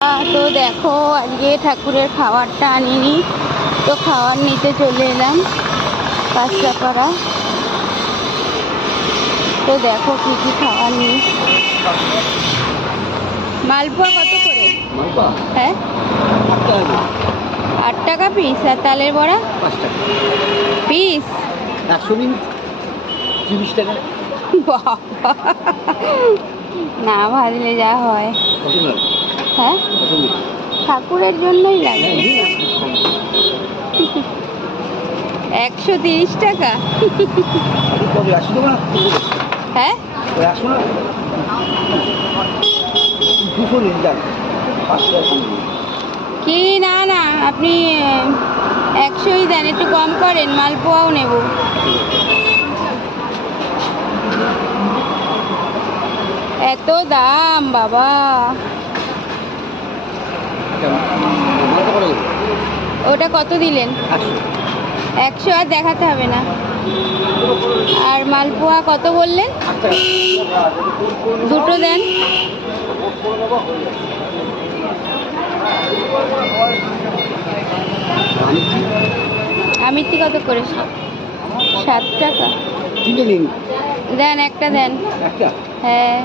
তো দেখো আজকে ঠাকুরের খাবারটা আনিনি, তো খাবার নিতে চলে এলাম কাঁচরাপাড়া। তো দেখো কি কি খাবার নিই। মালপোয়া কত করে? হ্যাঁ 8 টাকা পিস। আর তালের বড়া 5 টাকা পিস। 30 টাকা। বাবা, না ভাজলে যা হয়। হ্যাঁ ঠাকুরের জন্যই লাগে। 130 টাকা। হ্যাঁ কি না না, আপনি 100ই দেন, একটু কম করেন, মালপোয়াও নেব। এত দাম বাবা। ওটা কত দিলেন? 100 আর দেখাতে হবে না। আর মালপোয়া কত বললেন? দুটো দেন। আমিত্তি কত করে? 7 টাকা। দেন একটা দেন। হ্যাঁ